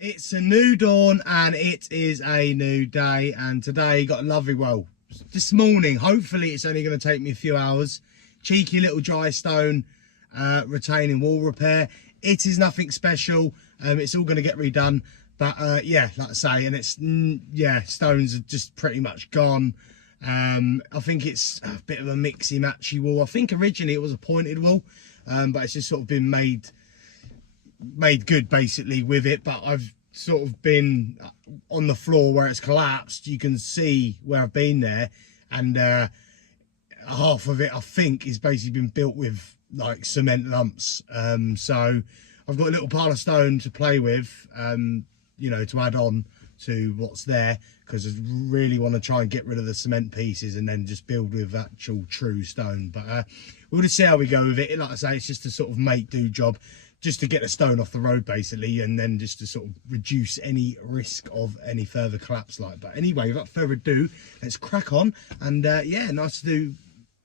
It's a new dawn and it is a new day, and today got a lovely, well, this morning, hopefully it's only going to take me a few hours. Cheeky little dry stone retaining wall repair. It is nothing special. It's all going to get redone, but yeah, like I say, and it's yeah, stones are just pretty much gone. I think it's a bit of a mixy matchy wall. I think originally it was a pointed wall, but it's just sort of been made good basically with it. But I've sort of been on the floor where it's collapsed. You can see where I've been there, and half of it I think is basically been built with like cement lumps. So I've got a little pile of stone to play with, you know, to add on to what's there, because I really want to try and get rid of the cement pieces and then just build with actual true stone. But we'll just see how we go with it. Like I say, it's just a sort of make do job, just to get the stone off the road basically, and then just to sort of reduce any risk of any further collapse like. But anyway, without further ado, let's crack on. And yeah, nice to do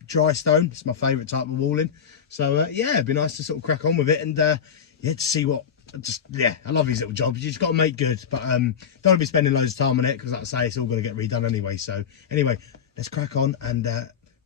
dry stone. It's my favourite type of walling. So yeah, it'd be nice to sort of crack on with it, and yeah, to see what, just, yeah, I love these little jobs. You just got to make good, but don't want to be spending loads of time on it, because like I say, it's all going to get redone anyway. So anyway, let's crack on and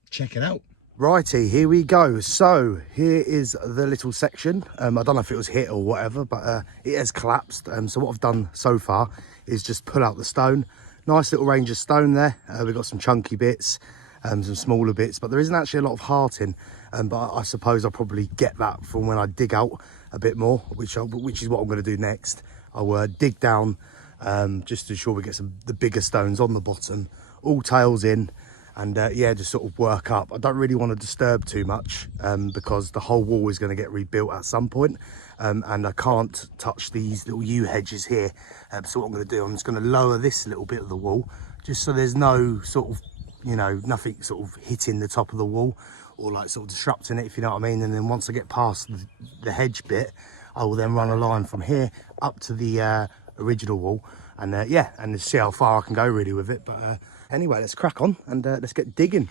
check it out. Righty, here we go. So here is the little section. I don't know if it was hit or whatever, but it has collapsed. So what I've done so far is just pull out the stone. Nice little range of stone there. We've got some chunky bits, some smaller bits, but there isn't actually a lot of hearting. But I suppose I'll probably get that from when I dig out a bit more, which is what I'm going to do next. I'll dig down just to ensure we get the bigger stones on the bottom, all tails in, and yeah, just sort of work up. I don't really want to disturb too much because the whole wall is going to get rebuilt at some point, and I can't touch these little yew hedges here. So what I'm going to do, I'm just going to lower this little bit of the wall, just so there's no sort of, you know, nothing sort of hitting the top of the wall or like sort of disrupting it, if you know what I mean. And then once I get past the hedge bit, I will then run a line from here up to the original wall, and yeah, and see how far I can go really with it. But anyway, let's crack on and let's get digging.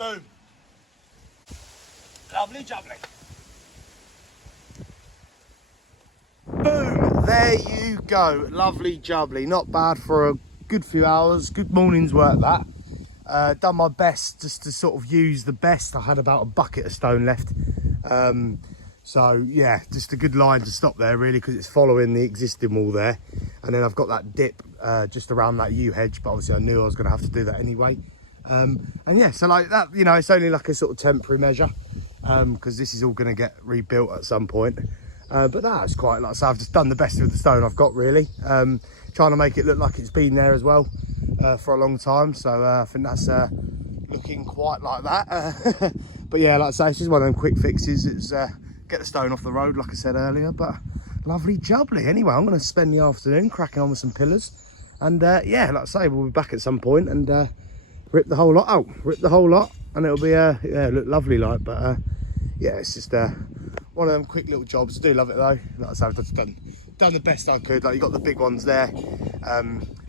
Boom. Lovely jubbly. Boom, there you go. Lovely jubbly. Not bad for a good few hours. Good morning's work that. Done my best just to sort of use the best. I had about a bucket of stone left. So yeah, just a good line to stop there really, because it's following the existing wall there. And then I've got that dip just around that yew hedge, but obviously I knew I was going to have to do that anyway. And yeah, so like that, you know, it's only like a sort of temporary measure, because this is all going to get rebuilt at some point. But that's quite, like I say, I've just done the best with the stone I've got really. Trying to make it look like it's been there as well for a long time. So I think that's looking quite like that. But yeah, like I say, it's just one of them quick fixes. It's get the stone off the road, like I said earlier. But lovely jubbly. Anyway, I'm going to spend the afternoon cracking on with some pillars. And yeah, like I say, we'll be back at some point and rip the whole lot out. Rip the whole lot. And it'll be, yeah, look lovely like. But yeah, it's just one of them quick little jobs. I do love it though. Like I say, I've just done the best I could. Like you got the big ones there,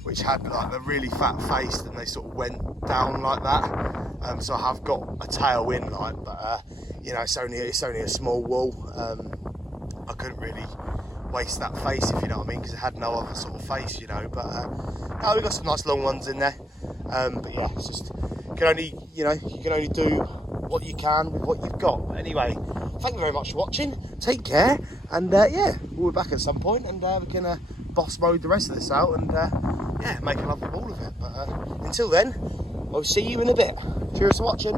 which had like the really fat face, and they sort of went down like that. So I have got a tail in like, but you know, it's only a small wall. I couldn't really waste that face, if you know what I mean, because it had no other sort of face, you know. But no, we got some nice long ones in there. But yeah, it's just you can only do what you can with what you've got. But anyway, thank you very much for watching. Take care, and yeah, we'll be back at some point, and we can boss mode the rest of this out, and yeah, make a lovely ball of it. But until then, I'll see you in a bit. Cheers for watching.